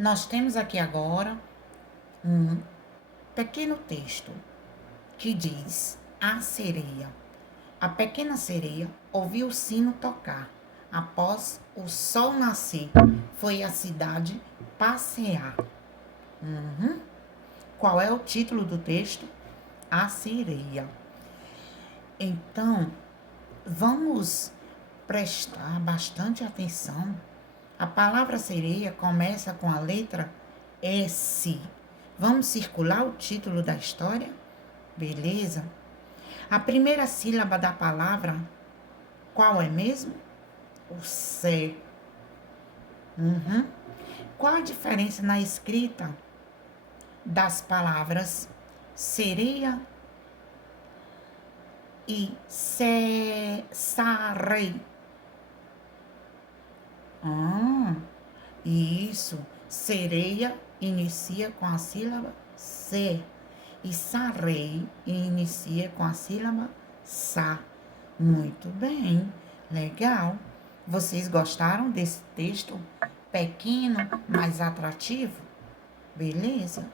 Nós temos aqui agora um pequeno texto que diz: a sereia. A pequena sereia ouviu o sino tocar. Após o sol nascer, foi à cidade passear. Qual é o título do texto? A sereia. Então, vamos prestar bastante atenção. A palavra sereia começa com a letra S. Vamos circular o título da história? Beleza? A primeira sílaba da palavra, qual é mesmo? O C. Qual a diferença na escrita das palavras sereia e sarei? Isso. Sereia inicia com a sílaba C. E sarei inicia com a sílaba sa. Muito bem. Legal. Vocês gostaram desse texto pequeno, mas atrativo? Beleza?